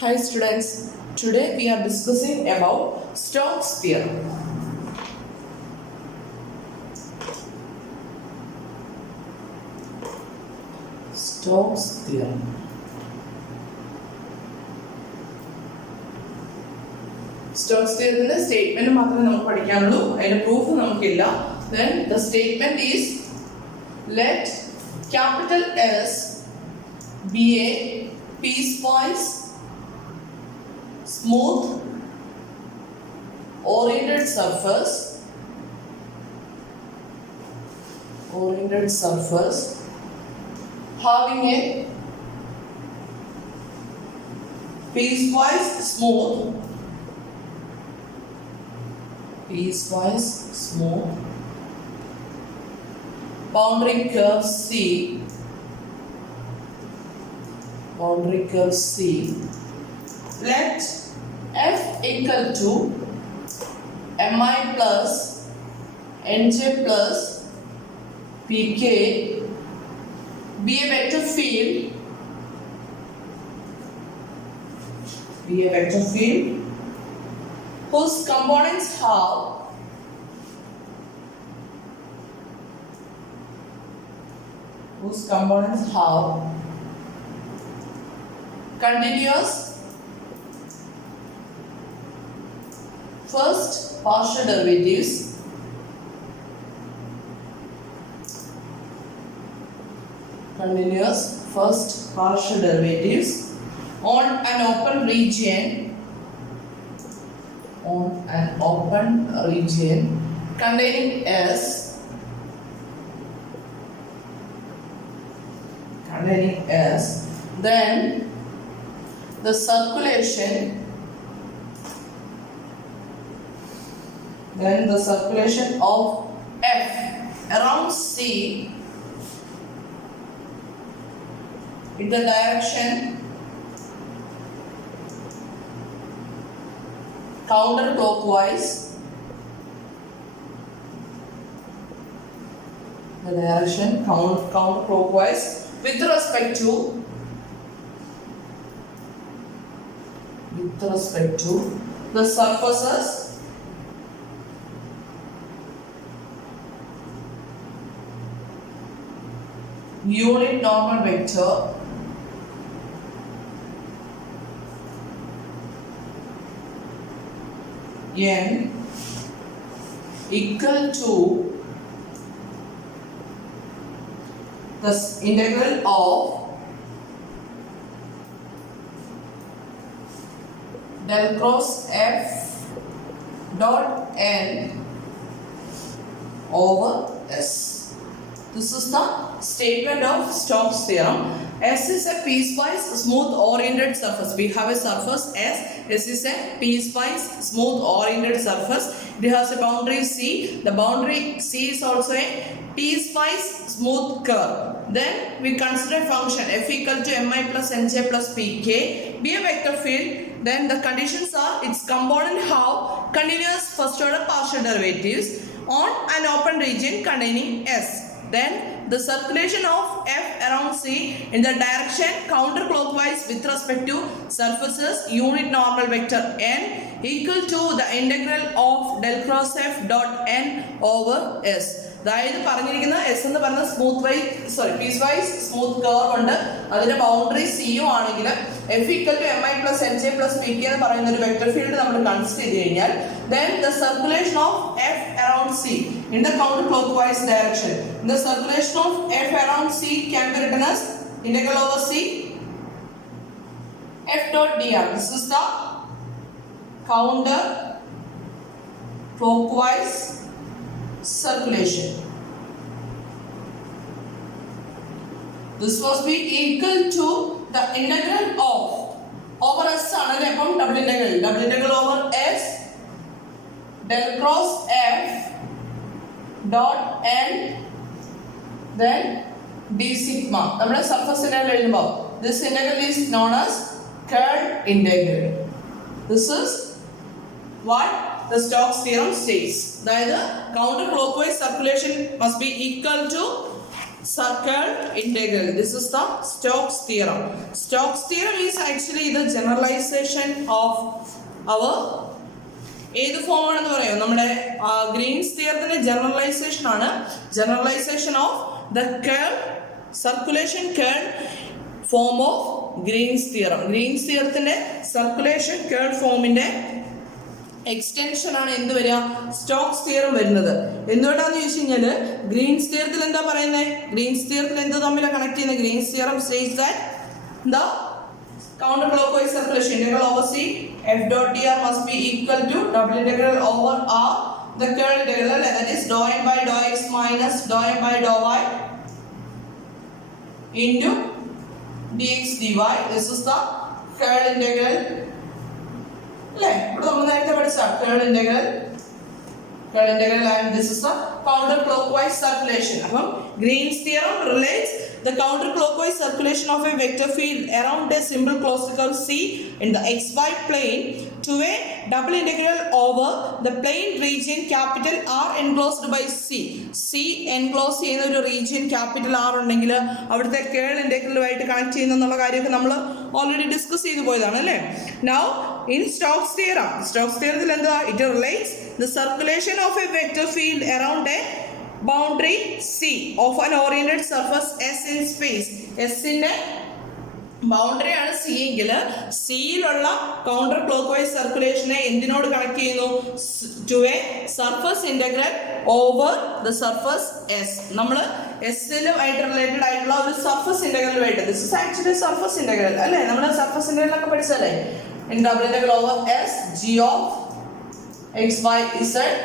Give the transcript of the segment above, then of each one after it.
Hi students, today we are discussing about Stokes theorem. Stokes theorem. Stokes theorem's statement മാത്രമേ നമുക്ക് പഠിക്കാനുള്ളൂ. അതിന്റെ proof നമുക്കില്ല. Then the statement is let capital S be a piecewise smooth oriented surface having a piecewise smooth boundary curve C. Let F equal to Mi plus Nj plus Pk be a vector field whose components have continuous first partial derivatives on an open region containing S then the circulation of F around C in the direction counterclockwise with respect to the surfaces unit normal vector n equal to the integral of del cross F dot n over S. This is the statement of Stokes theorem. S is a piecewise smooth oriented surface. We have a surface S. S is a piecewise smooth oriented surface. It has a boundary C. The boundary C is also a piecewise smooth curve. Then we consider a function f equal to Mi plus Nj plus Pk be a vector field. Then the conditions are its component have continuous first order partial derivatives on an open region containing S. Then the circulation of F around C in the direction counterclockwise with respect to surfaces unit normal vector n equal to the integral of del cross F dot n over S. അതായത് പറഞ്ഞിരിക്കുന്ന S എന്ന് പറഞ്ഞ piecewise smooth curve ഉണ്ട്. അതിന്റെ boundary സിയും ആണെങ്കിൽ f equal to Mi plus Nj plus Pk എന്ന് പറയുന്ന ഒരു വെക്ടർ ഫീൽഡ് നമ്മൾ കൺസിഡർ ചെയ്ത് കഴിഞ്ഞാൽ then the circulation of F around C in the counterclockwise direction. The circulation of F around C can be written as integral over C F dot dr. This is the counterclockwise circulation. This must be equal to the integral of over S double integral over S del cross F dot n then d sigma. നമ്മുടെ surface integral എഴുതുമ്പോൾ this integral is known as curl integral. This is what the Stokes theorem states. അതായത് counterclockwise circulation must be equal to circle integral. This is the Stokes theorem. Stokes theorem is actually the generalization of our ഏത് form ആണെന്ന് പറയാം, നമ്മുടെ Green's തിയറത്തിന്റെ generalization ആണ്. Generalization of the curl circulation curl form of Green's theorem. Green's തിയറത്തിന്റെ circulation curl ഫോമിന്റെ extension ആണ് എന്ത് വരിക, സ്റ്റോക്സ് തിയറം വരുന്നത്. എന്തുകൊണ്ടാന്ന് ചോദിച്ചു കഴിഞ്ഞാൽ ഗ്രീൻസ് തിയറത്തിൽ എന്താ പറയുന്നത്, ഗ്രീൻസ് തിയറത്തിൽ എന്ത് തമ്മിലാണ് കണക്ട് ചെയ്യുന്നത്. Green's theorem states that the counterclockwise circulation integral over C F dot dr must be equal to double integral over R the curl integral, that is dou n by dou x minus dou n by dou y into dx dy. This is the curl integral. അല്ലേ, ഇവിടെ നമ്മൾ നേരത്തെ പഠിച്ച curl integral and this is the counterclockwise circulation. അപ്പം Green's theorem relates the counterclockwise circulation of a vector field around a simple closed curve C in the xy plane to a double integral over the plane region capital R enclosed by C. C enclose ചെയ്യുന്ന ഒരു region capital R ഉണ്ടെങ്കിൽ അവിടുത്തെ കേൾ ഇന്റഗ്രലുമായിട്ട് connect ചെയ്യുന്നുള്ള കാര്യമൊക്കെ നമ്മൾ already discuss ചെയ്തു പോയതാണ് അല്ലേ. Now in Stokes theorem എന്താ, it relates the circulation of a vector field around a boundary C of an oriented surface S in space. S ന്റെ ബൗണ്ടറി ആണ് സി എങ്കിൽ സിയിലുള്ള കൗണ്ടർ ക്ലോക്ക് വൈസ് സർക്കുലേഷനെ എന്തിനോട് കണക്ട് ചെയ്യുന്നു, to a surface integral over the surface S. നമ്മൾ എസ്സിലുമായിട്ട് related ആയിട്ടുള്ള ഒരു സർഫസ് ഇന്റഗ്രലുമായിട്ട്, this is actually surface integral അല്ലേ, നമ്മൾ സർഫസ് ഇന്റഗ്രൽ ഒക്കെ പഠിച്ചല്ലേ, in double integral over S g of x y z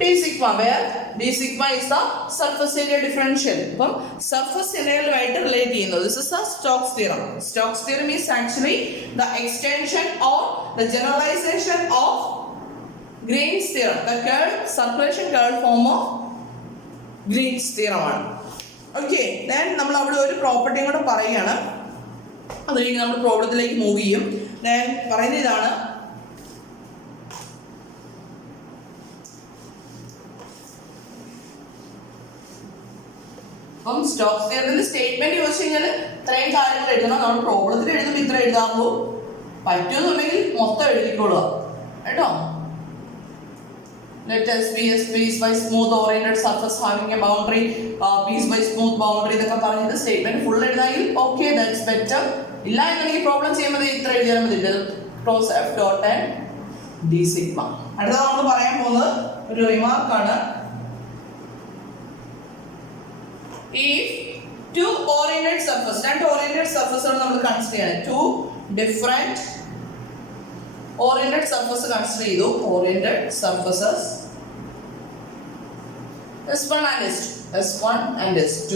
d sigma, where d sigma is the surface area differential. അപ്പം surface area relate ചെയ്യുന്നു. This is the Stokes theorem. Stokes theorem is actually the extension or the generalization of Green's theorem, the curl circulation curl form of Green's theorem ആണ്. Okay, then നമ്മൾ അവിടെ ഒരു പ്രോപ്പർട്ടിയും കൂടെ പറയുകയാണ്, അത് കഴിഞ്ഞ് നമ്മൾ പ്രോബ്ലത്തിലേക്ക് മൂവ് ചെയ്യും. then പറയുന്നത് ഇതാണ്, അപ്പം സ്റ്റോക്സ് തിയറത്തിന്റെ സ്റ്റേറ്റ്മെന്റ് ചോദിച്ചു കഴിഞ്ഞാൽ ഇത്രയും കാര്യങ്ങൾ എഴുതണം. നമ്മൾ പ്രോബ്ലത്തിൽ എഴുതുമ്പോൾ ഇത്ര എഴുതാറുള്ളൂ, പറ്റുമെന്നുണ്ടെങ്കിൽ മൊത്തം എഴുതിക്കൊള്ളുക കേട്ടോ. Let us be a piece by smooth oriented surface having a boundary, piece by smooth boundary എന്നൊക്കെ പറഞ്ഞിട്ട് സ്റ്റേറ്റ്മെന്റ് ഫുൾ എഴുതാമെങ്കിൽ ഓക്കെ, ദാറ്റ്സ് ബെറ്റർ. ഇല്ല എന്നുണ്ടെങ്കിൽ പ്രോബ്ലം ചെയ്യുമ്പോൾ ഇത്ര എഴുതിയാൽ മതി, cross F dot and d sigma. അടുത്ത നമ്മൾ പറയാൻ പോകുന്നത് ഒരു റിമാർക്കാണ്. If two oriented surfaces, രണ്ട് oriented surfaces ആണ് നമ്മൾ കൺസിഡർ ചെയ്യുന്നത്, two different oriented surfaces consider ചെയ്തു, oriented surfaces S1 and S2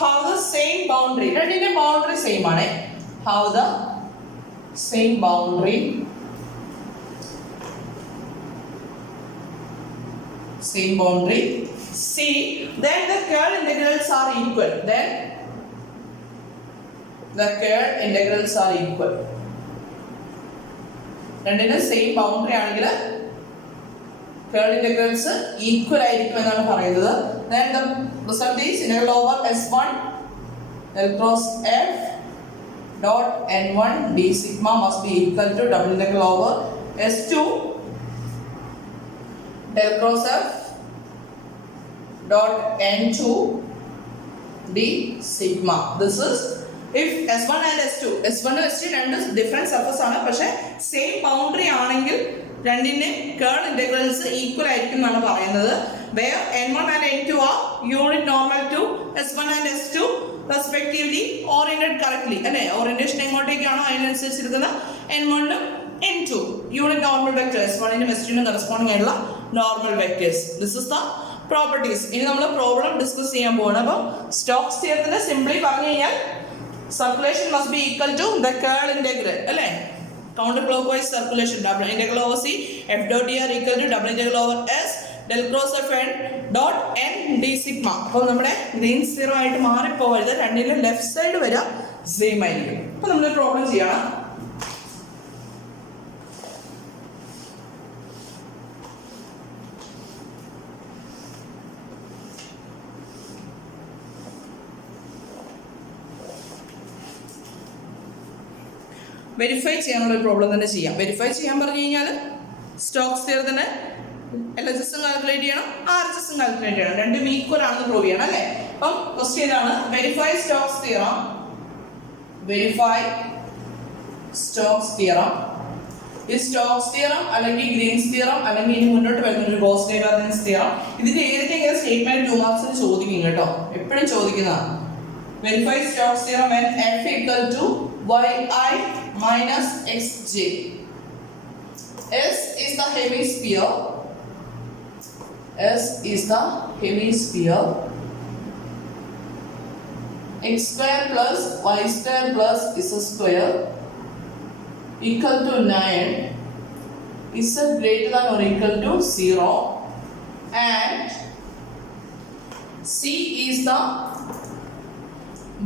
have the same boundary. രണ്ടിന്റെ boundary same ആണ്, have the same boundary, C, then the curl integrals are equal. രണ്ടിന് same boundary ആണെങ്കിൽ curl integrals equal ആയിരിക്കും എന്നാണ് പറയുന്നത്. then the result is integral over S1 del cross F dot N1 d sigma must be equal to double integral over S2 del cross F dot n2 d sigma. This is if S1 and S2 രണ്ട് different surface ആണ്, പക്ഷെ same boundary ആണെങ്കിൽ രണ്ടിന്റെ കേൾ integrals equal ആയിരിക്കും എന്നാണ് പറയുന്നത്. where n1 and n2 are unit normal to S1 and S2 respectively oriented correctly അല്ലേ, orientation എങ്ങോട്ടേക്കാണോ അതിനനുസരിച്ചിരിക്കുന്ന n1 ഉം n2 unit normal vector, S1 നും S2 നും കറസ്പോണ്ടിങ് ആയിട്ടുള്ള normal vectors. This is the properties. ഇനി നമ്മൾ പ്രോബ്ലം ഡിസ്കസ് ചെയ്യാൻ പോവാണ്. അപ്പം സ്റ്റോക്സ് തിയറത്തിന് സിംപ്ലി പറഞ്ഞു കഴിഞ്ഞാൽ circulation must be equal to the curl integral അല്ലേ, counter clock wise circulation double integral over C F dot d r equal to double integral over S del cross F n dot n d sigma. അപ്പം നമ്മുടെ Green's theorem ആയിട്ട് മാറിപ്പോകരുത്, രണ്ടിലും left side വരെ same ആയിരിക്കും. അപ്പം നമ്മൾ problem ചെയ്യണം. Verify ചെയ്യാനുള്ള ഒരു പ്രോബ്ലം തന്നെ ചെയ്യാം. വെരിഫൈ ചെയ്യാൻ പറഞ്ഞു കഴിഞ്ഞാൽ സ്റ്റോക്സ് തിയറത്തിന് LHSും കാൽക്കുലേറ്റ് ചെയ്യണം, RHSും കാൽക്കുലേറ്റ് ചെയ്യണം. രണ്ടും ഈക്വൽ ആണെന്ന് പ്രൂവ് ചെയ്യണം അല്ലേ. അപ്പം ക്വസ്റ്റ്യൻ ആണ് verify Stokes theorem. Verify Stokes theorem. ഈ സ്റ്റോക്സ് തിയറം അല്ലെങ്കിൽ ഗ്രീൻസ് തിയറം അല്ലെങ്കിൽ ഇനി മുന്നോട്ട് വരുന്ന ഒരു ഗോസ് ഡൈവർജൻസ് തിയറം, ഇതിന്റെ ഏതെങ്കിലും സ്റ്റേറ്റ്മെന്റ് 2 മാർക്സിന് ചോദിക്കും കേട്ടോ, എപ്പോഴും ചോദിക്കുന്നതാണ്. Verify Stokes theorem when f equal to yi minus xj. S is the hemisphere. S is the hemisphere. X square plus y square plus z square equal to 9. Z greater than or equal to 0. And C is the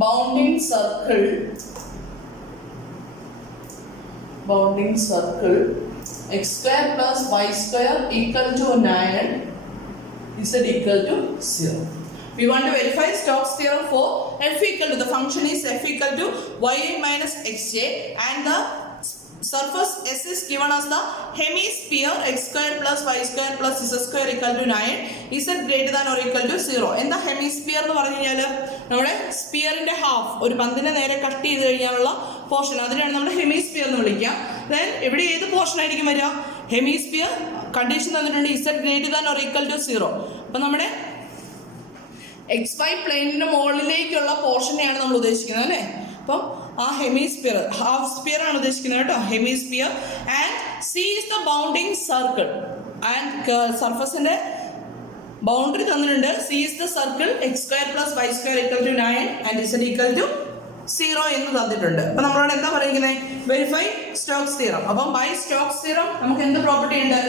bounding circle. Bounding circle. X square plus y square equal to 9. Z equal to 0. We want to verify Stokes theorem for f equal to, the function is f equal to yi minus xj and the surface S is given as the hemisphere x square plus y square plus z square equal to 9. Z greater than or equal to 0. എന്താ hemisphere എന്ന് പറഞ്ഞു കഴിഞ്ഞാൽ നമ്മുടെ സ്പിയറിന്റെ half, ഒരു പന്തിനെ നേരെ cut ചെയ്ത് കഴിഞ്ഞാലുള്ള portion, അതിനാണ് നമ്മൾ ഹെമിസ്ഫിയർ എന്ന് വിളിക്കുക. ദെൻ ഇവിടെ ഏത് പോർഷൻ ആയിരിക്കും വരിക? ഹെമിസ്ഫിയർ കണ്ടീഷൻ തന്നിട്ടുണ്ട് Z greater than or equal to 0. അപ്പം നമ്മുടെ XY പ്ലെയിനിന്റെ മുകളിലേക്കുള്ള പോർഷനെയാണ് നമ്മൾ ഉദ്ദേശിക്കുന്നത് അല്ലേ. അപ്പം ആ ഹെമിസ്ഫിയർ, ഹാഫ് സ്പിയർ ആണ് ഉദ്ദേശിക്കുന്നത് കേട്ടോ, hemisphere. And C is the bounding circle. And സർഫസിന്റെ ബൗണ്ടറി തന്നിട്ടുണ്ട്. C is the circle x square plus y square equal to 9 and z equal to 0 എന്ന് തന്നിട്ടുണ്ട്. അപ്പൊ നമ്മളോട് എന്താ പറയുന്നത്? Verify Stokes theorem. അപ്പം ബൈ സ്റ്റോക്സ് തിയറം നമുക്ക് എന്ത് പ്രോപ്പർട്ടി ഉണ്ട്?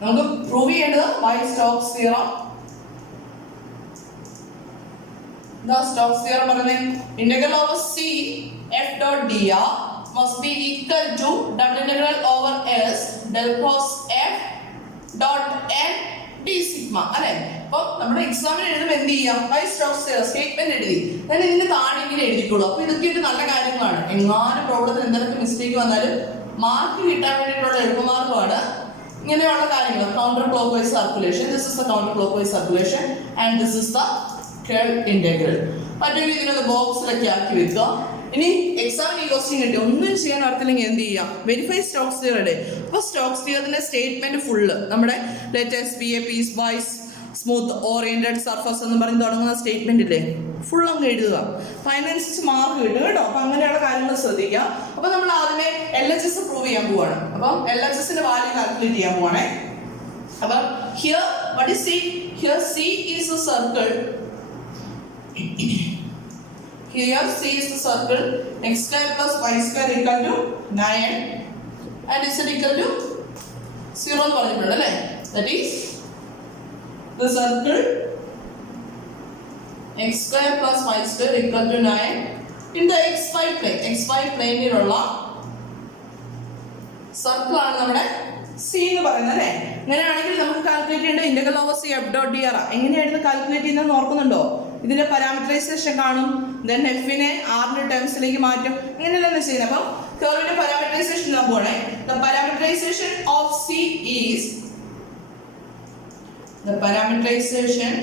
നമുക്ക് പ്രൂവ് ചെയ്യേണ്ടത് by Stokes theorem. The Stokes theorem പറയുന്നത് integral over C f dot dr must be equal to double integral over S del cos f dot n d sigma അല്ലേ. അപ്പോൾ നമ്മുടെ എക്സാമിന് എഴുതുമ്പോൾ എന്ത് ചെയ്യാം? ബൈ സ്റ്റോക്സ് തിയറം സ്റ്റേറ്റ്മെന്റ് എഴുതി ഞാൻ ഇതിന്റെ താഴെ ഇങ്ങനെ എഴുതിക്കോളൂ. അപ്പോൾ ഇതൊക്കെ ഒരു നല്ല കാര്യങ്ങളാണ്. എങ്ങാനും പ്രോബ്ലത്തിൽ എന്തെങ്കിലും മിസ്റ്റേക്ക് വന്നാലും മാർക്ക് കിട്ടാൻ വേണ്ടിയിട്ടുള്ള എളുപ്പമാർഗമാണ് ഇങ്ങനെയുള്ള കാര്യങ്ങൾ. Counter clock wise circulation, this is the counter clock wise circulation and this is the curl integral. മറ്റൊരു ഇതിനൊന്ന് ബോക്സിലൊക്കെ ആക്കി വെക്കുക. ഇനി എക്സാമിന് ഈ ക്വസ്റ്റ്യൻ കിട്ടി ഒന്നും ചെയ്യാൻ അറിയില്ലെങ്കിൽ എന്ത് ചെയ്യാം? വെരിഫൈ സ്റ്റോക്സ് തിയറയുടെ. അപ്പോൾ സ്റ്റോക്സ് തിയറത്തിന്റെ സ്റ്റേറ്റ്മെന്റ് ഫുള്ള് നമ്മുടെ let S be a piecewise smooth oriented surface എന്ന് പറഞ്ഞ് തുടങ്ങുന്ന സ്റ്റേറ്റ്മെന്റ് ഇല്ലേ, ഫുൾ അങ്ങ് എഴുതുക. അപ്പോൾ അതിനനുസരിച്ച് മാർക്ക് കിട്ടും കേട്ടോ. അപ്പോൾ അങ്ങനെയുള്ള കാര്യങ്ങൾ ശ്രദ്ധിക്കുക. അപ്പോൾ നമ്മൾ ആദ്യമേ LHS പ്രൂവ് ചെയ്യാൻ പോവാണ്. അപ്പം LHSന്റെ വാല്യൂ കാൽക്കുലേറ്റ് ചെയ്യാൻ പോവാണേ. അപ്പം here what is C? Here C is a circle. Here C is the circle. X square plus y square equal to 9 and z equal to 0 എന്ന് പറഞ്ഞിട്ടുണ്ട് അല്ലേ. That is the circle x square plus y square equal to 9 in the xy plane. xy പ്ലെയിനിലുള്ള circle ആണ് നമ്മുടെ C എന്ന് പറയുന്നത് അല്ലേ. ഇങ്ങനെയാണെങ്കിൽ നമുക്ക് കാൽക്കുലേറ്റ് ചെയ്യേണ്ട integral over C f dot dr എങ്ങനെയായിരുന്നു കാൽക്കുലേറ്റ് ചെയ്യുന്നത് ഓർക്കുന്നുണ്ടോ? ഇതിന്റെ പാരാമീറ്ററൈസേഷൻ കാണും. ദെൻ എഫിനെ ആറിന്റെ ടേംസിലേക്ക് മാറ്റും. ഇങ്ങനെയല്ലേ ചെയ്യുന്നത്. അപ്പം കർവിന്റെ parameterisation നോക്കുവാണേ. The parameterization of C is the parameterization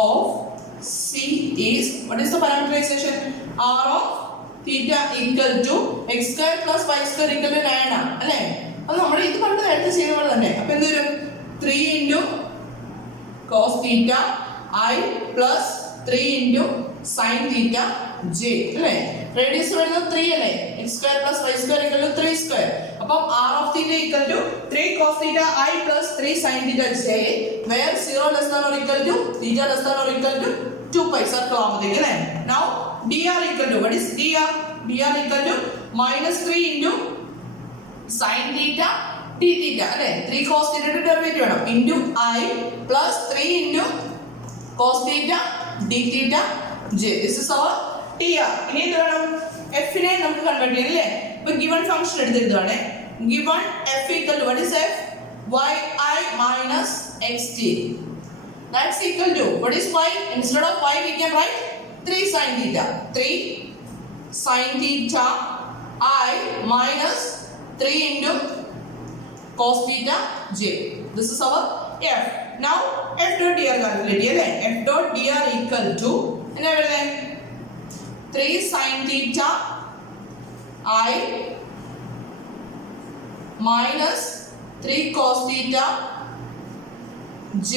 of C is, what is the parameterization? R of theta equal to x square plus y square equal to 9 ആണ് അല്ലേ. അത് നമ്മൾ ഇത് പണ്ട് നേരത്തെ ചെയ്യുന്ന പോലെ തന്നെ. അപ്പൊ എന്ത് വരും? 3 into cos theta I plus 3 into sin theta j അല്ലേ. റേഡിയസ് വരുന്നത് 3 അല്ലേ. x square plus y square equal to 3 square. അപ്പം r of theta equal to 3 cos theta I plus 3 sin theta j where 0 less than or equal to theta less than or equal to 2 pi circle ആവുന്നതേക്ക് അല്ലേ. Now dr equal to, what is dr? dr equal to minus 3 into sin theta d theta അല്ലേ. 3 cos theta derivative വേണം into I plus 3 into cos theta d theta j. This is our dr. ഇനി എന്ത് വേണം? f നെ നമുക്ക് convert ചെയ്യണം അല്ലേ. അപ്പോൾ given function എടുത്തിരുന്നതാണ്. given f equal to, what is f? yi minus xt. That's equal to, what is y? Instead of y we can write 3 sin theta. 3 sin theta I minus 3 into cos theta j. This is our f. Now f dot dr calculate ചെയ്യല്ലേ. f dot dr equal to എന്നാ എഴുതേ 3 sin theta I minus 3 cos theta j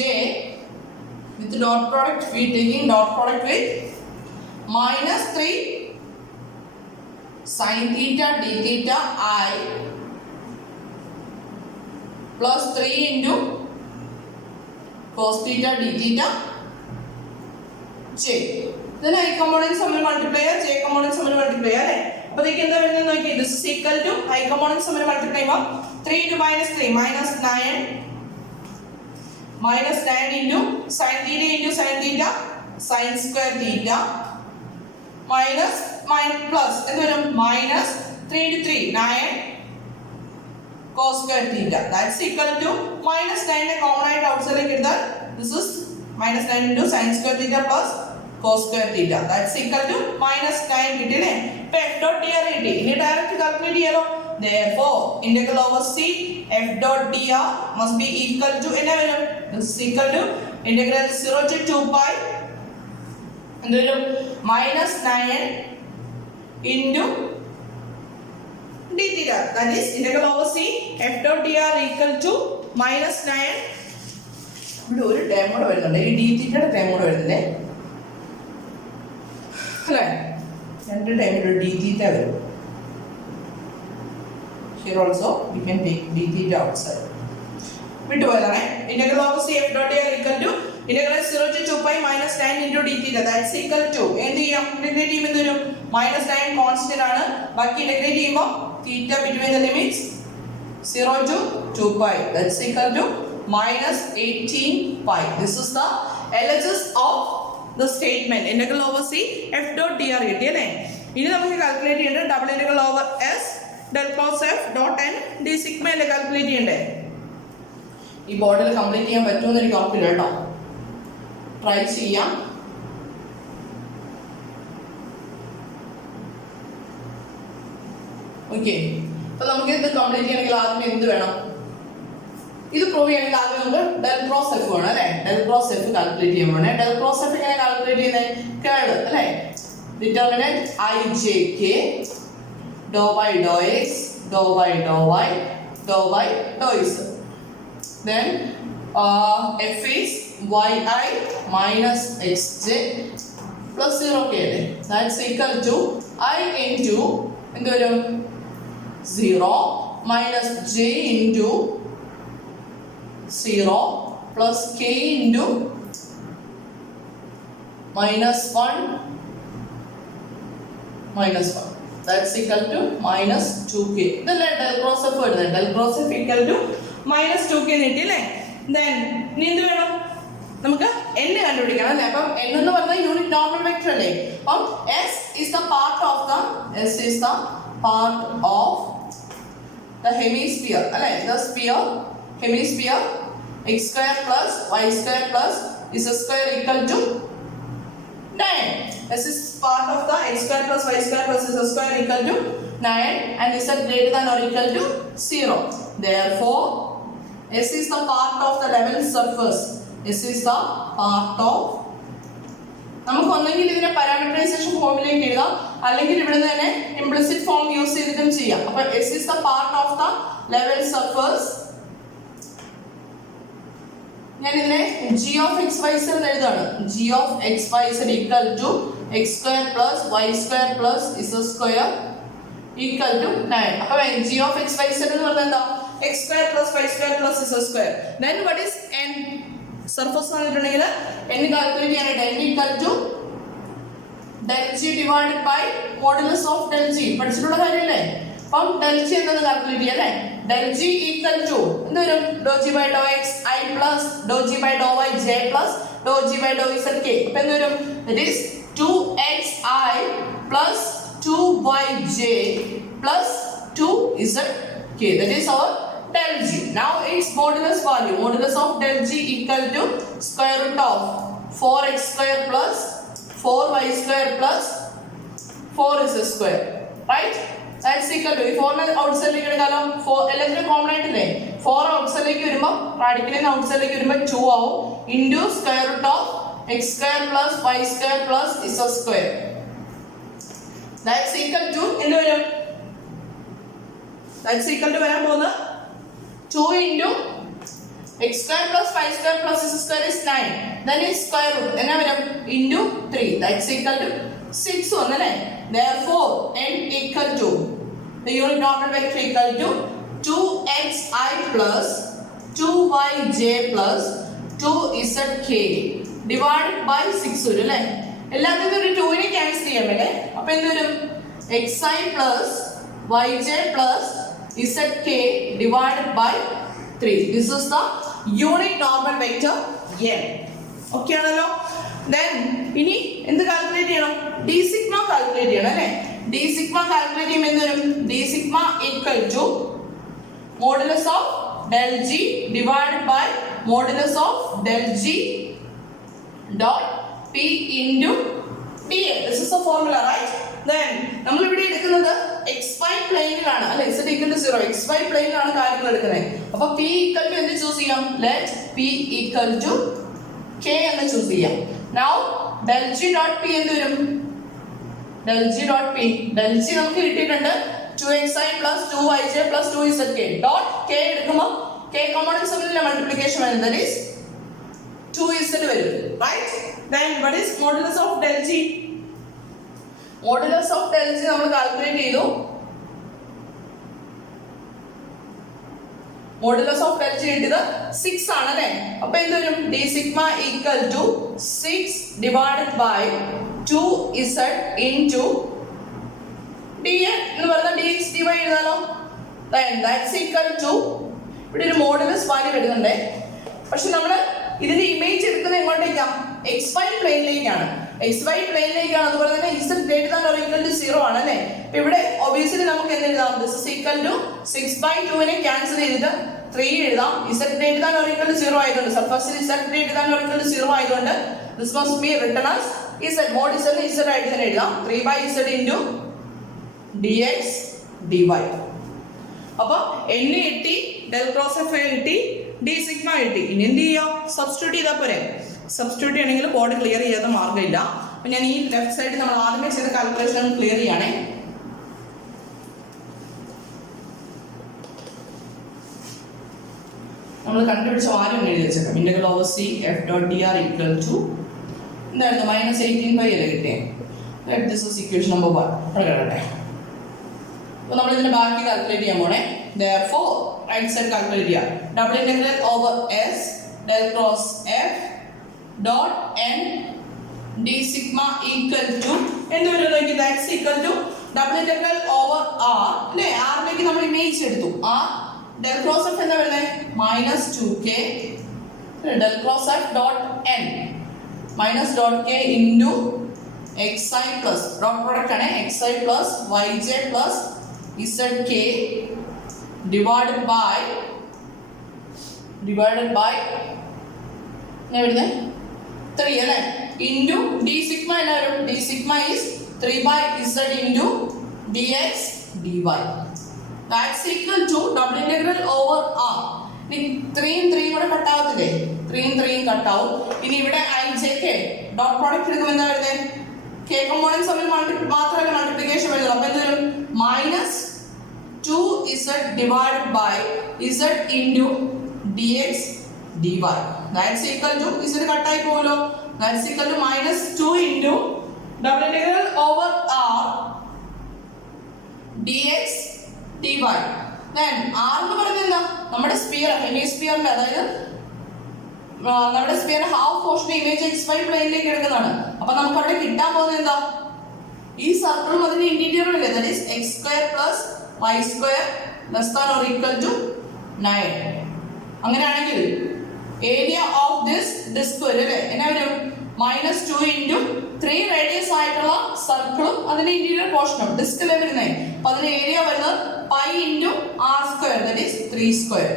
with dot product, we taking dot product with minus 3 sin theta d theta I plus 3 into cos theta d theta j. Then I components നമ്മൾ multiply j components നമ്മൾ multiply അല്ലേ. അപ്പോൾ ഇതിക്ക് എന്താ വരുന്നത് നോക്കി. This is equal to I components നമ്മൾ multiply ചെയ്യുമ്പോൾ 3 into minus 3 minus 9 minus 9 into sin theta sin square theta minus plus എന്ത് വരും minus 3 into 3 9 cos square theta. That's equal to minus 9 നെ common ആയിട്ട് outside ലേക്ക് എടുത്താൽ this is minus 9 into sin square theta plus cos square theta. That's equal to minus 9 കിട്ടിയല്ലേ. ഇപ്പോൾ f dot dr കിട്ടി. ഇനി direct calculate ചെയ്യാലോ. Therefore integral over c f dot dr must be equal to എന്നാ വരും. This is equal to integral 0 to 2 pi എന്ത് വരും minus 9 into d theta. That is integral over c f dot dr equal to minus 9. ഇവിടെ ഒരു term കൂടെ വരുന്നുണ്ട്. ഈ d theta term കൂടെ വരുന്നുണ്ടേ അല്ലേ. രണ്ട് ടൈമിൽ d theta വരും. Here also we can take d theta outside. വിട്ടുപോയതാണ്. integral over c f dot dr equal to integral 0 to 2 pi minus 9 into d theta. That's equal to എന്ത് ചെയ്യാം integrate ചെയ്യുമ്പോൾ എന്ത് വരും minus 9 കോൺസ്റ്റന്റ് ആണ്. ബാക്കി integrate ചെയ്യുമ്പോൾ theta between the limits 0 to 2 pi. That's equal to minus 18 pi. This is the LHS of the statement integral over c f dot dr കിട്ടിയല്ലേ. ഇനി നമുക്ക് കാൽക്കുലേറ്റ് ചെയ്യേണ്ടത് double integral over s del cos f dot n d sigma അല്ലേ calculate ചെയ്യണ്ടേ. ഈ ബോർഡിൽ complete ചെയ്യാൻ പറ്റുമെന്ന് എനിക്ക് ഉറപ്പില്ല കേട്ടോ. ട്രൈ ചെയ്യാം. ഓക്കെ. അപ്പോൾ നമുക്ക് ഇത് കംപ്ലീറ്റ് ചെയ്യണമെങ്കിൽ ആദ്യം എന്ത് വേണം. ഇത് പ്രൂവ് ചെയ്യണമെങ്കിൽ ആദ്യം നമുക്ക് ഡെൽ ക്രോസ് എഫ് വേണം അല്ലേ. ഡെൽ ക്രോസ് എഫ് കാൽക്കുലേറ്റ് ചെയ്യാൻ വേണേ. ഡെൽ ക്രോസ് എഫ് എങ്ങനെ കാൽക്കുലേറ്റ് ചെയ്യുന്നത് കേൾ അല്ലേ. Determinant i j k do by do x do by do y do by do z. Then f is yi minus xj plus 0k. That's equal to I into എന്ത് വരും 0 minus j into 0 plus k into minus 1 minus 1. That's equal to minus 2k. Then del cross f വരുന്നത് del cross f equal to minus 2k കിട്ടിയല്ലേ. Then ഇനി എന്ത് വേണം നമുക്ക് n കണ്ടുപിടിക്കണം അല്ലേ. അപ്പം n എന്ന് പറഞ്ഞാൽ യൂണിറ്റ് നോർമൽ വെക്ടർ അല്ലേ. അപ്പം s is the part of the hemisphere അല്ലേ. The sphere hemisphere x square plus y square plus z square equal to 9. S is part of the x square plus y square plus z square equal to 9 and z greater than or equal to 0. Therefore S is the part of the level surface. S is the part of നമുക്ക് ഒന്നെങ്കിൽ ഇതിനെ parameterisation ഫോമിലേക്ക് എഴുതാം അല്ലെങ്കിൽ ഇവിടെ തന്നെ implicit form use ചെയ്തിട്ടും ചെയ്യാം. അപ്പോൾ S is the part of the level surface. ഞാൻ ഇതിനെ g of x y z എഴുതാണ്. g of x y z equal to x square plus y square plus z square equal to 9. അപ്പോൾ g of x y z എന്ന് പറഞ്ഞാൽ എന്താ x square plus y square plus z square. Then what is n? Surface വന്നിട്ടുണ്ടെങ്കിൽ n calculate ചെയ്യാനായിട്ട് n equal to del g divided by modulus of del g പഠിച്ചിട്ടുള്ള കാര്യമല്ലേ. അപ്പം del g എന്നത് calculate ചെയ്യാം അല്ലേ. del g equal to എന്ത് വരും dou g by dou x I plus dou g by dou y j plus dou g by dou z k. അപ്പം എന്ത് വരും that is 2xi plus 2yj plus 2z k. That is our del g. Now its modulus value, modulus of del g equal to square root of 4x square plus 4y square plus 4 is a square, right? That's equal to 4 outside like എടുക്കാലോ 4 എല്ലാത്തിനും common ആയിട്ടില്ലേ 4 outside ലേക്ക് വരുമ്പോൾ റാഡിക്കലിൽ നിന്ന് outside ലേക്ക് വരുമ്പോൾ 2 ആവും into square root of x square plus y square plus z square. That's equal to എന്ത് വരും? That's equal to വരാൻ പോകുന്നത് 2 into x square plus y square plus z square is 9. Then is square root എന്നാ വരും into 3. That's equal to 6 വന്നല്ലേ. Therefore n equal to the unit normal vector equal to 2xi plus 2yj plus 2zk divided by 6 വരും അല്ലേ. എല്ലാത്തിനും ഒരു 2 നെ cancel ചെയ്യാൻ വേണ്ടേ. അപ്പോൾ എന്ത് വരും? xi plus yj plus zk divided by 3. This is the unit normal vector n. Okay ആണല്ലോ. Then ഇനി എന്ത് കാൽക്കുലേറ്റ് ചെയ്യണം? d sigma കാൽക്കുലേറ്റ് ചെയ്യണം അല്ലേ. d sigma കാൽക്കുലേറ്റ് ചെയ്യുമ്പോൾ എന്ത് വരും? d sigma equal to modulus of del g divided by modulus of del g dot p into dl. This is the formula, right? Then നമ്മൾ ഇവിടെ എടുക്കുന്നത് xy പ്ലെയിനിലാണ് അല്ലേ. z equal to 0 xy പ്ലെയിനിലാണ് കാര്യങ്ങൾ എടുക്കുന്നത്. അപ്പോൾ p equal to എന്ത് choose ചെയ്യാം? Let p equal to k എന്ന് ചൂസ് ചെയ്യാം. Now del g dot p എന്ത് വരും? del g dot p del g നമുക്ക് കിട്ടിയിട്ടുണ്ട് 2xi plus 2yj plus 2zk dot k എടുക്കുമ്പോൾ k കോമ്പണൻസ് തമ്മിലുള്ള മൾട്ടിപ്ലിക്കേഷൻ വരുന്നത് that is 2z വരും, right? Then what is modulus of del g? modulus of del g നമ്മൾ calculate ചെയ്തു. modulus of del g കിട്ടിയത് 6 ആണ് അല്ലേ. അപ്പോൾ എന്ത് വരും? d sigma equal to 6 divided by 2z into dn എന്ന് പറഞ്ഞാൽ dx dy എഴുതാലോ. then that's equal to ഇവിടെ ഒരു മോഡുലസ് വാല്യൂ വരുന്നുണ്ട്. പക്ഷെ നമ്മൾ ഇതിന്റെ ഇമേജ് എടുക്കുന്നത് എങ്ങോട്ടേക്കാണ്? xy പ്ലെയിനിലേക്കാണ്. xy പ്ലെയിനിലേക്കാണ്. അതുപോലെ തന്നെ z greater than or equal to 0 ആണ് അല്ലേ. അപ്പോൾ ഇവിടെ obviously നമുക്ക് എന്ത് എഴുതാം? this is equal to 6/2 നെ ക്യാൻസൽ ചെയ്തിട്ട് 3 എഴുതാം. z greater than or equal to 0 ആയതുകൊണ്ട് സർഫസിൽ z greater than or equal to 0 ആയതുകൊണ്ട് this must be written as z mod z നെ z ആയിട്ട് തന്നെ എഴുതാം. 3/z into dx dy. അപ്പോൾ n കിട്ടി, del cross f കിട്ടി, d sigma കിട്ടി. ഇനി എന്ത് ചെയ്യാം? സബ്സ്റ്റിറ്റ്യൂട്ട് ചെയ്താൽ പോരെ. സബ്സ്റ്റിറ്റ്യൂട്ട് ചെയ്യണമെങ്കിൽ ബോർഡ് ക്ലിയർ ചെയ്യാതെ മാർഗ്ഗമില്ല. അപ്പം ഞാൻ ഈ ലെഫ്റ്റ് സൈഡിൽ നമ്മൾ ആദ്യമേ ചെയ്ത കാൽക്കുലേഷൻ ക്ലിയർ ചെയ്യണേ. നമ്മൾ കണ്ടുപിടിച്ച വാല്യൂ ഒന്ന് എഴുതി വെച്ചേക്കാം. Integral over C F dot d r equal to എന്തായിരുന്നു? -18/, അല്ലേ കിട്ടിയേ. This is equation number 1. അവിടെ കിടട്ടെ. അപ്പോൾ നമ്മൾ ഇതിന്റെ ബാക്കി കാൽക്കുലേറ്റ് ചെയ്യാൻ പോണേ. therefore റൈറ്റ് സൈഡ് കാൽക്കുലേറ്റ് ചെയ്യാം. Double integral over s del cross f dot n d sigma equal to എന്ത് വരും നോക്കി? that's equal to double integral over r അല്ലേ. r ലേക്ക് നമ്മൾ ഇമേജ് എടുത്തു. r del cross f എന്താ വരുന്നത്? -2k del cross f dot n minus dot k into xi plus dot product ആണ് xi plus yj plus zk divided by ഞാൻ വരുന്നത് 3 അല്ലേ into d sigma എന്നാ വരും? d sigma is 3/z into dx dy. That's equal to double integral over r. ഇനി 3 കൂടെ കട്ടാവത്തില്ലേ? 3 കട്ടാവും. ഇനി ഇവിടെ ijk ഡോട്ട് പ്രോഡക്റ്റ് എടുക്കുമ്പോൾ എന്താ വരുന്നത്? k കോമ്പോണൻസ് തമ്മിൽ മാത്രമല്ല മൾട്ടിപ്ലിക്കേഷൻ വരുന്നത്. അപ്പോൾ എന്ത് വരും? -2z divided by z into dx dy. That's equal to z കട്ടായി പോകുമല്ലോ. That's equal to -2 into double integral over r dx dy. Then r എന്ന് പറയുന്നത് എന്താ? നമ്മുടെ സ്ഫിയർ ഹെമിസ്ഫിയറിന്റെ അതായത് നമ്മുടെ സ്ഫിയറിന്റെ ഹാഫ് പോർഷൻ ഇമേജ് xy പ്ലെയിനിലേക്ക് എടുക്കുന്നതാണ്. അപ്പോൾ നമുക്ക് അവിടെ കിട്ടാൻ പോകുന്നത് എന്താ? ഈ സർക്കിളും അതിന്റെ ഇന്റീരിയറും അല്ലേ. that is x square plus y square less than or equal to 9. അങ്ങനെയാണെങ്കിൽ ഏരിയ ഓഫ് ദിസ് ഡിസ്ക് വരും അല്ലേ. എന്നാ വരും? -2 into 3 റേഡിയസ് ആയിട്ടുള്ള സർക്കിളും അതിന്റെ ഇന്റീരിയർ പോർഷനും ഡിസ്കിലെ വരുന്നത്. അപ്പോൾ അതിന്റെ ഏരിയ വരുന്നത് pi into r square, that is 3 square.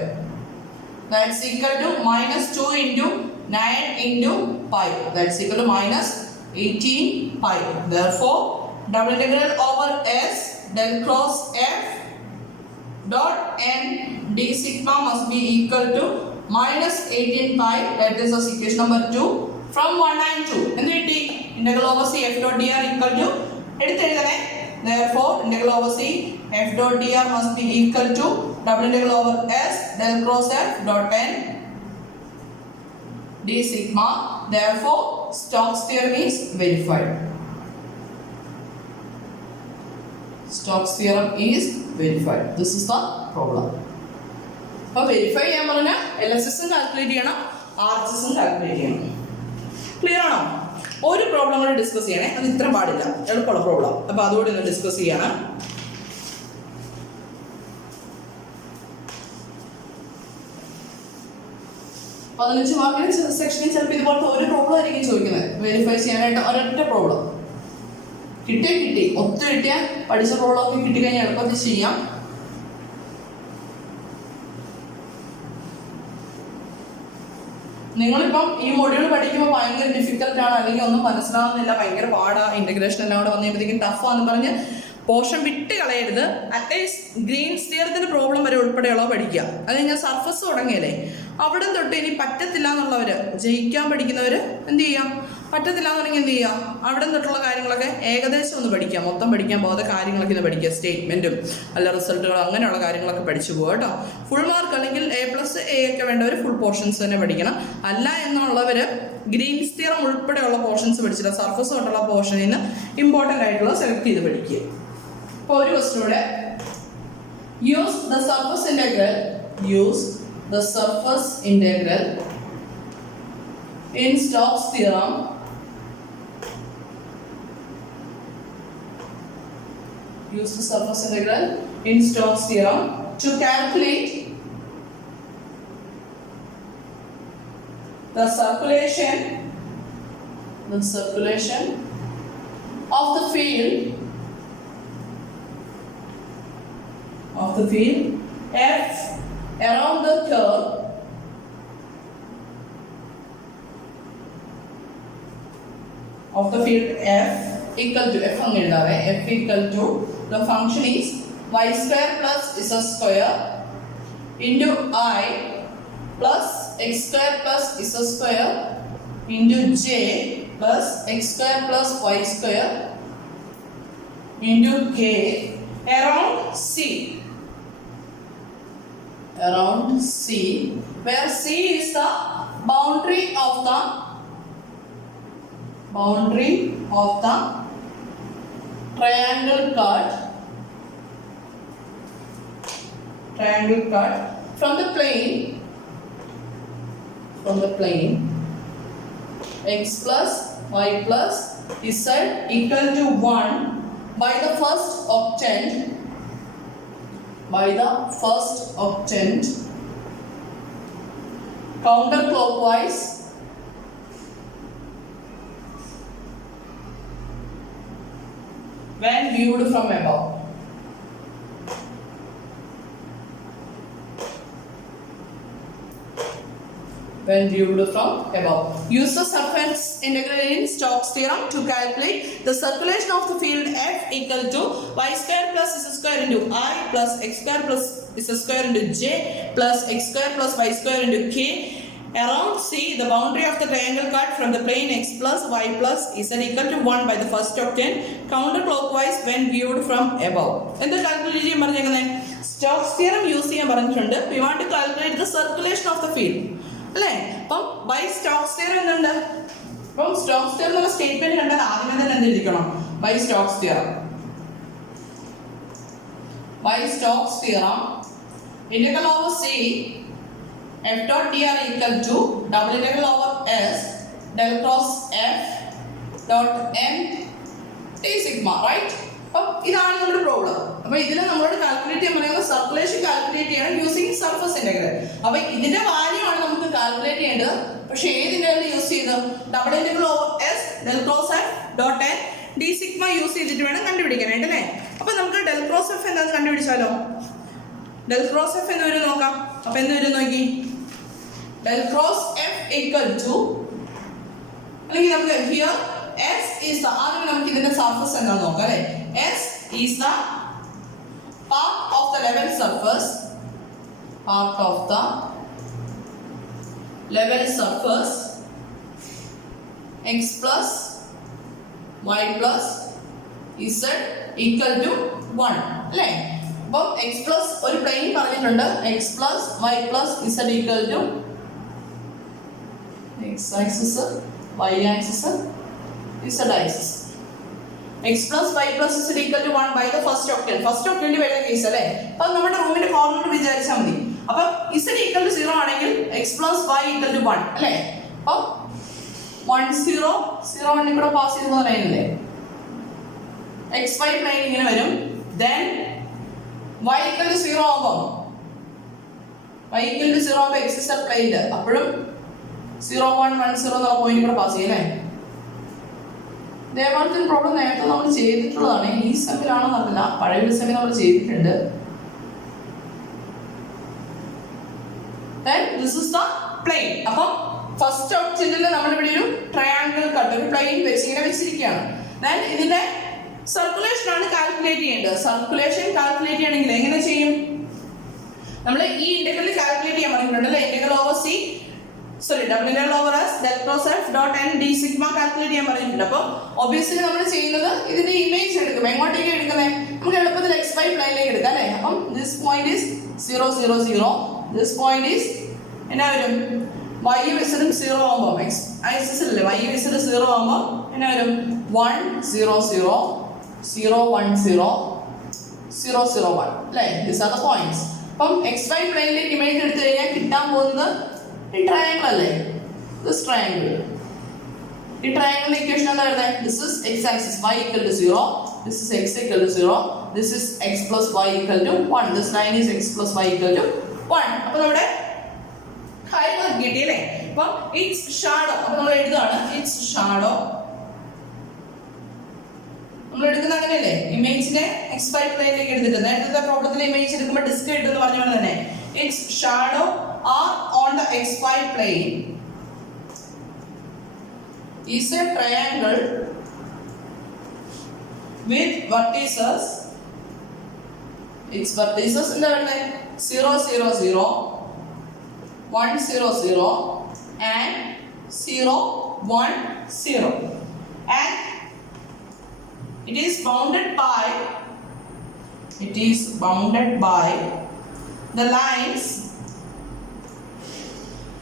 That's equal to -2 into 9 into pi. That's equal to -18 pi. Therefore double integral over S del cross F dot n d sigma must be equal to minus 18 pi. That is the equation number 2 from 1 and 2. എന്ത് കിട്ടി? integral over C F dot dr equal to എടുത്തെഴുതണേ. Therefore integral over C F dot dr must be equal to double integral over S del cross F dot n d sigma. Therefore Stokes theorem is verified. Stokes theorem is verified. This is the problem. അപ്പോൾ verify ചെയ്യാൻ പറഞ്ഞാൽ LHS calculate ചെയ്യണം, RHS calculate ചെയ്യണം. Clear ആണോ? ഒരു problem കൂടെ discuss ചെയ്യണേ. അത് ഇത്ര പാടില്ല, എളുപ്പമുള്ള പ്രോബ്ലം. അപ്പോൾ അതുകൂടി ഒന്ന് ഡിസ്കസ് ചെയ്യണം. പതിനഞ്ച് മാർക്കിന് സെക്ഷനിൽ ചിലപ്പോൾ ഇതുപോലത്തെ ഒരു പ്രോബ്ലം ആയിരിക്കും ചോദിക്കുന്നത്. വെരിഫൈ ചെയ്യാനായിട്ട് ഒരൊറ്റ പ്രോബ്ലം കിട്ടി. ഒത്തിരി കിട്ടിയാൽ പഠിച്ച പ്രോബ്ലം ഒക്കെ കിട്ടിക്കഴിഞ്ഞാൽ എളുപ്പത്തിൽ ചെയ്യാം. നിങ്ങളിപ്പം ഈ മൊഡ്യൂൾ പഠിക്കുമ്പോൾ ഭയങ്കര ഡിഫിക്കൽട്ടാണ്, അല്ലെങ്കിൽ ഒന്നും മനസ്സിലാവുന്നില്ല, ഭയങ്കര പാടാണ്, ഇൻ്റഗ്രേഷൻ എല്ലാം കൂടെ വന്നു കഴിയുമ്പോഴത്തേക്കും ടഫാന്ന് പറഞ്ഞ് പോർഷൻ വിട്ട് കളയരുത്. അറ്റ്ലീസ്റ്റ് ഗ്രീൻസ് തിയറത്തിന്റെ പ്രോബ്ലം വരെ ഉൾപ്പെടെയുള്ള പഠിക്കുക. അത് കഴിഞ്ഞാൽ സർഫസ് തുടങ്ങിയല്ലേ, അവിടെ തൊട്ട് ഇനി പറ്റത്തില്ല എന്നുള്ളവർ, ജയിക്കാൻ പഠിക്കുന്നവർ എന്ത് ചെയ്യാം, പറ്റത്തില്ല എന്നുണ്ടെങ്കിൽ എന്ത് ചെയ്യാം, അവിടെ തൊട്ടുള്ള കാര്യങ്ങളൊക്കെ ഏകദേശം ഒന്ന് പഠിക്കാം. മൊത്തം പഠിക്കാൻ പോകാതെ കാര്യങ്ങളൊക്കെ ഒന്ന് പഠിക്കുക. സ്റ്റേറ്റ്മെൻറ്റും അല്ല റിസൾട്ടുകളും അങ്ങനെയുള്ള കാര്യങ്ങളൊക്കെ പഠിച്ചു പോകുക കേട്ടോ. ഫുൾ മാർക്ക് അല്ലെങ്കിൽ A+A ഒക്കെ വേണ്ടവർ ഫുൾ പോർഷൻസ് തന്നെ പഠിക്കണം. അല്ല എന്നുള്ളവർ ഗ്രീൻസ് തിയറം ഉൾപ്പെടെയുള്ള പോർഷൻസ് പഠിച്ചില്ല, സർഫസ് തൊട്ടുള്ള പോർഷനിൽ നിന്ന് ഇമ്പോർട്ടൻ്റ് ആയിട്ടുള്ള സെലക്ട് ചെയ്ത് പഠിക്കുക. ഇപ്പോൾ ഒരു ക്വസ്റ്റ്യനോടെ use the surface integral in Stokes theorem use the surface integral in Stokes theorem to calculate the circulation of the field F around the curve of the field F equal to F equal to the function is y square plus z square into I plus x square plus z square into j plus x square plus y square into k around C, where C is the boundary of the triangle cut from the plane x plus y plus z equal to 1 by the first octant counterclockwise when viewed from above. Use the surface integral in Stokes theorem to calculate the circulation of the field F equal to y square plus z square into I plus x square plus z square into j plus x square plus y square into k around C, the boundary of the triangle cut from the plane x plus y plus z equal to 1 by the first octant counterclockwise when viewed from above. എന്ത് calculate ചെയ്യാൻ പറഞ്ഞേക്കുന്നത്? Stokes theorem use ചെയ്യാൻ പറഞ്ഞിട്ടുണ്ട്. We want to calculate the circulation of the field, അല്ലേ? അപ്പം by Stokes theorem എന്തുണ്ട്? അപ്പം Stokes theorem എന്നുള്ള സ്റ്റേറ്റ്മെന്റ് കണ്ടാൽ ആദ്യമേ തന്നെ എന്തിരിക്കണം? By Stokes theorem integral over C F dot dr equal to double integral over S del cross F dot n d sigma, right? അപ്പം ഇതാണ് നമ്മുടെ പ്രോബ്ലം. അപ്പൊ ഇതിൽ നമ്മളോട് കാൽക്കുലേറ്റ് ചെയ്യാൻ പറയുന്നത് സർക്കുലേഷൻ കാൽക്കുലേറ്റ് ചെയ്യണം യൂസിങ് സർഫസ് ഇന്റഗ്രൽ. അപ്പൊ ഇതിന്റെ വാല്യൂ ആണ് നമുക്ക് കാൽക്കുലേറ്റ് ചെയ്യേണ്ടത്. പക്ഷെ ഏത് ഇന്റഗ്രൽ യൂസ് ചെയ്ത്? Double integral over S del cross F dot n d sigma use ചെയ്തിട്ട് വേണം കണ്ടുപിടിക്കാനായിട്ട്, അല്ലേ? അപ്പൊ നമുക്ക് del cross F എന്താണെന്ന് കണ്ടുപിടിച്ചാലോ? del cross F എന്ന് വരും നോക്കാം. അപ്പൊ എന്ന് വരും നോക്കി, del cross F equal to, അല്ലെങ്കിൽ നമുക്ക് here S is the ആദ്യം നമുക്ക് ഇതിന്റെ സർഫസ് എന്താണെന്ന് നോക്കാം അല്ലേ. S is the part of the level surface, part of the level surface x plus y plus z equal to 1 അല്ലേ. അപ്പോൾ x plus ഒരു പ്ലെയിൻ പറഞ്ഞിട്ടുണ്ട്, x plus y plus z equal to x axis, y axis, z axis. x plus y plus z equal to 1 by the first octant. First octant വരുന്ന case അല്ലേ. അപ്പോൾ നമ്മുടെ റൂമിന്റെ corner വിചാരിച്ചാൽ മതി. അപ്പോൾ z equal to 0 ആണെങ്കിൽ x plus y equal to 1 അല്ലേ. അപ്പോൾ 1 0 0 1 ഇവിടെ പാസ് ചെയ്യുന്ന ലൈൻ അല്ലേ. xy പ്ലെയിൻ ഇങ്ങനെ വരും. then y equal to 0 ആവുമ്പോൾ y equal to 0 ആവുമ്പോൾ x z പ്ലെയിൻ അപ്പോഴും 0 1 1 0 എന്നുള്ള പോയിന്റ് ഇവിടെ പാസ് ചെയ്യും അല്ലേ. ഇതേപോലത്തെ പ്രോബ്ലം നേരത്തെ നമ്മൾ ചെയ്തിട്ടുള്ളതാണ്. ഈ സെമ്മിലാണെന്ന് അറിയില്ല, പഴയ സെമ്മിൽ നമ്മൾ ചെയ്തിട്ടുണ്ട്. Then this is the plane. അപ്പം ഫസ്റ്റ് ഓപ്ഷനിൽ നമ്മൾ ഇവിടെ ഒരു ട്രയാങ്കിൾ കട്ട്, ഒരു പ്ലെയിൻ വെച്ച് ഇങ്ങനെ വെച്ചിരിക്കുകയാണ്. Then ഇതിന്റെ സർക്കുലേഷൻ ആണ് കാൽക്കുലേറ്റ് ചെയ്യേണ്ടത്. സർക്കുലേഷൻ കാൽക്കുലേറ്റ് ചെയ്യണമെങ്കിൽ എങ്ങനെ ചെയ്യും? നമ്മൾ ഈ ഇന്റഗ്രൽ കാൽക്കുലേറ്റ് ചെയ്യാൻ പറഞ്ഞിട്ടുണ്ട് അല്ലേ. Integral over C double integral over S del cross F dot n d sigma calculate ചെയ്യാൻ പറഞ്ഞിട്ടുണ്ട്. അപ്പോൾ ഒബ്വിയസ്ലി നമ്മൾ ചെയ്യുന്നത് ഇതിന്റെ ഇമേജ് എടുക്കും. എങ്ങോട്ടേക്ക് എടുക്കുന്നത്? നമുക്ക് എളുപ്പത്തിൽ എക്സ് വൈ പ്ലെയിനിലേക്ക് എടുക്കാം അല്ലേ. അപ്പം this point is 0 0 0, this point is എന്നാ വരും? y വിസിലും 0 ആവുമ്പോൾ എക്സ് ആക്സിസ് അല്ലേ, y വിസില് 0 ആവുമ്പോൾ എന്നാ വരും? 1 0 0 0 1 0 0 0 1 അല്ലേ. This are the points. അപ്പം എക്സ് വൈ പ്ലെയിനിലേക്ക് ഇമേജ് എടുത്തു കഴിഞ്ഞാൽ കിട്ടാൻ പോകുന്നത് ഈ ട്രയാങ്കിൾ അല്ലേ. ദിസ് ട്രയാങ്കിൾ, ഈ ട്രയാങ്കിളിന്റെ ഇക്വേഷൻ എന്താ വരുന്നത്? This is x axis y equal to 0, this is x equal to 0, this is x plus y equal to 1, this line is x plus y equal to 1. അപ്പോൾ നമ്മുടെ കാര്യങ്ങൾ കിട്ടി അല്ലേ. അപ്പം ഇറ്റ്സ് ഷാഡോ, അപ്പോൾ നമ്മൾ എഴുതുകയാണ് ഇറ്റ്സ് ഷാഡോ. നമ്മൾ എടുക്കുന്ന അങ്ങനെയല്ലേ, ഇമേജിനെ എക്സ് വൈ പ്ലെയിനിലേക്ക് എടുത്തിട്ട് നേരത്തെ പ്രോബ്ലത്തിൽ ഇമേജ് എടുക്കുമ്പോൾ ഡിസ്ക് ഇട്ടെന്ന് പറഞ്ഞ പോലെ തന്നെ it's shadow are on the xy plane is a triangle with vertices. Its vertices എന്താ പറയുന്നത്? 0 0 0 1 0 0 and 0 1 0, and it is bounded by the lines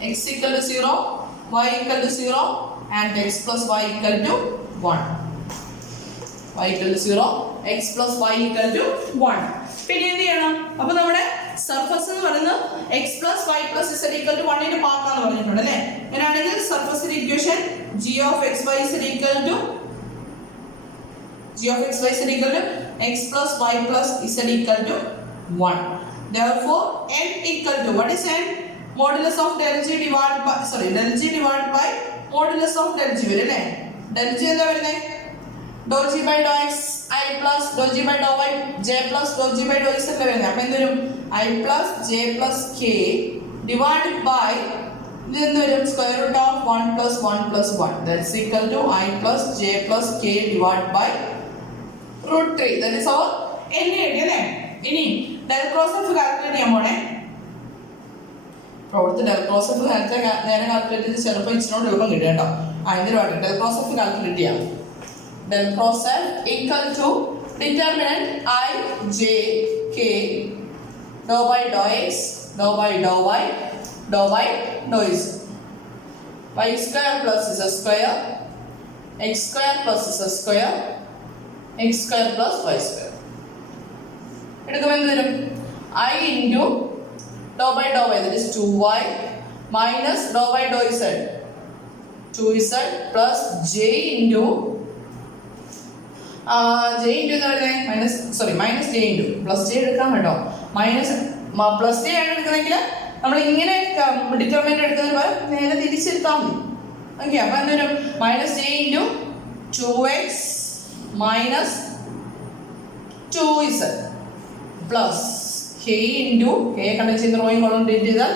x equal to 0, y equal to 0 and x plus y equal to 1. y equal to 0, x plus y equal to 1. പിന്നെ എന്ത് ചെയ്യണം? അപ്പോൾ നമ്മുടെ surface എന്ന് പറയുന്നത് x plus y plus z equal to 1 ന്റെ part ആണെന്ന് പറഞ്ഞിട്ടുണ്ട് അല്ലേ. അങ്ങനെയാണെങ്കിൽ സർഫസിന്റെ equation g of x y z equal to x plus y plus z equal to 1. Therefore n equal to, what is n? Modulus of del g divided by modulus of del g വരും അല്ലേ. del g എന്താ വരുന്നത്? dou g by dou x I plus dou g by dou y j plus dou g by dou z അല്ലേ വരുന്നത്. അപ്പോൾ എന്ത് വരും? I plus j plus k divided by ഇത് എന്ത് വരും? square root of 1 plus 1 plus 1, that's equal to I plus j plus k divided by root 3. that is our n അല്ലേ. ഇനി del cross f കാൽക്കുലേറ്റ് ചെയ്യാൻ പോണേ. പ്രവൃത്തി del cross f നേരെ calculate ചെയ്ത് ചിലപ്പോൾ ഇച്ചിനോട് എളുപ്പം കിട്ടും കേട്ടോ. അതിന് വേണ്ടി ഡെൽ ക്രോസ് എഫ് കാൽക്കുലേറ്റ് ചെയ്യാം. Del cross f equal to determinant i j k do by do x do by do y do by do z y square plus z square x square plus z square x square plus y square. എടുക്കുമ്പോൾ എന്ത് വരും? I into dou by dou y, that is 2y minus dou by dou z 2z plus j into എന്താ പറയുന്നത്? Minus j into plus j എടുക്കാൻ കേട്ടോ. Plus j ആണ് എടുക്കുന്നതെങ്കിൽ നമ്മൾ ഇങ്ങനെ ഡിറ്റർമിനന്റ് എടുക്കുന്നതിന് നേരെ തിരിച്ചെടുത്താൽ മതി. ഓക്കെ, അപ്പോൾ എന്ത് വരും? Minus j into 2x minus 2z plus k into k കണ്ടു ചെയ്യുന്ന റോയും കോളം ഡിലീറ്റ് ചെയ്താൽ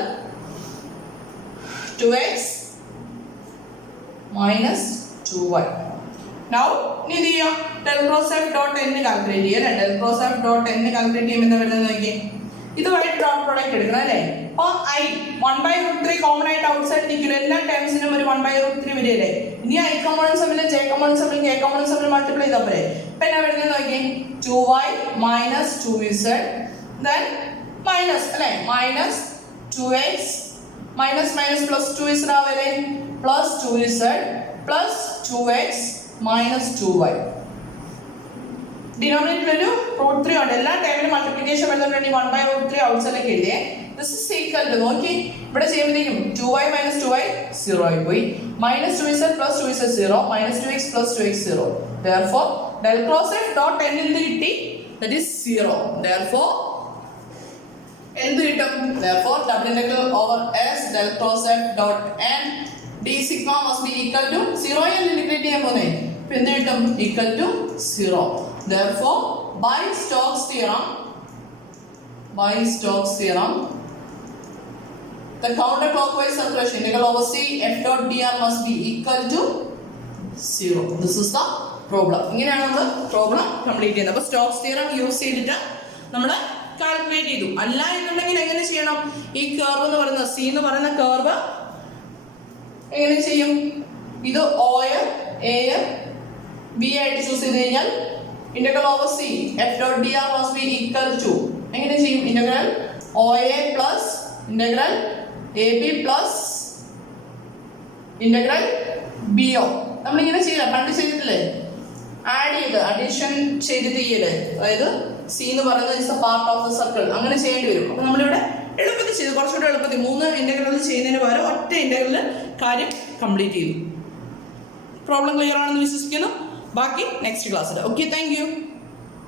2x minus 2y നൗ ഇനി എന്ത് ചെയ്യാം, del cross F dot N calculate ചെയ്യാം അല്ലേ. Del cross F dot N calculate ചെയ്യുമ്പോൾ എന്താ വരുന്നത് നോക്കിയേ, ഇതുമായിട്ട് ഡോട്ട് പ്രോഡക്റ്റ് എടുക്കണം അല്ലേ. അപ്പോൾ ഐ 1/√3 കോമൺ ആയിട്ട് ഔട്ട്സൈഡ് നിൽക്കില്ല, എല്ലാ ടേംസിനും ഒരു 1/√3 വരികയല്ലേ. ഇനി ഐ കോമൺസ് തമ്മിൽ ജെ കോമൺസ് തമ്മിൽ കെ കോമൺസ് തമ്മിൽ മൾട്ടിപ്ലൈ ചെയ്താൽ പോരെ. അപ്പം എന്നാ വരുന്നത് നോക്കിയേ, 2y minus 2z then minus അല്ലേ, minus 2x minus minus plus 2z ആവല്ലേ, plus 2z plus 2x minus 2y. ഡിനോമിനേറ്ററിൽ √3 ഉണ്ട്, എല്ലാ ടൈമിലും മൾട്ടിപ്ലിക്കേഷൻ വരുന്നുണ്ട്. 1/√3 ഔട്ട്സൈഡിലേക്ക് എഴുതിയേ. ദിസ് ഇസ് ഈക്വൽ ടു നോക്കി ഇവിടെ ചെയ്യുമ്പോഴത്തേക്കും 2y മൈനസ് 2y 0 ആയി പോയി, minus 2z plus 2z 0, minus 2x plus 2x 0. Therefore del cross f dot n എന്ത് കിട്ടി, that is 0. Therefore എന്ത് കിട്ടും, therefore double integral over s del cross f dot n d sigma must be equal to 0 എന്ന് integrate ചെയ്യാൻ പോകുന്നേ. അപ്പോൾ എന്ത് കിട്ടും, equal to 0. Therefore by Stokes theorem the counterclockwise circulation integral over c f dot dr must be equal to 0. This is the problem. ഇങ്ങനെയാണ് നമ്മൾ problem complete ചെയ്യുന്നത്. അപ്പോൾ സ്റ്റോക്സ് തിയറം യൂസ് ചെയ്തിട്ട് നമ്മൾ കാൽക്കുലേറ്റ് ചെയ്തു. അല്ല എന്നുണ്ടെങ്കിൽ എങ്ങനെ ചെയ്യണം, ഈ കർവ് എന്ന് പറയുന്നത് സി എന്ന് പറയുന്ന കർവ് എങ്ങനെ ചെയ്യും, ഇത് ഒ എ ബി ആയിട്ട് ചൂസ് ചെയ്ത് കഴിഞ്ഞാൽ integral over C F dot d r must be equal to എങ്ങനെ ചെയ്യും, integral o a plus integral a b plus integral b o. നമ്മളിങ്ങനെ ചെയ്യില്ല, പണ്ട് ചെയ്തിട്ടില്ലേ, ആഡ് ചെയ്ത് അഡീഷൻ ചെയ്തിട്ട് ചെയ്യല്ലേ, അതായത് സി എന്ന് പറയുന്നത് is A part of the circle, അങ്ങനെ ചെയ്യേണ്ടി വരും. അപ്പോൾ നമ്മളിവിടെ എളുപ്പത്തിൽ ചെയ്തു, കുറച്ചുകൂടെ എളുപ്പത്തിൽ 3 ഇന്റഗ്രൽ ചെയ്യുന്നതിന് പകരം ഒറ്റ ഇന്റഗ്രൽ കാര്യം കംപ്ലീറ്റ് ചെയ്തു. പ്രോബ്ലം ക്ലിയർ ആണെന്ന് വിശ്വസിക്കുന്നു. ബാക്കി നെക്സ്റ്റ് ക്ലാസ്സിൽ. Okay, thank you.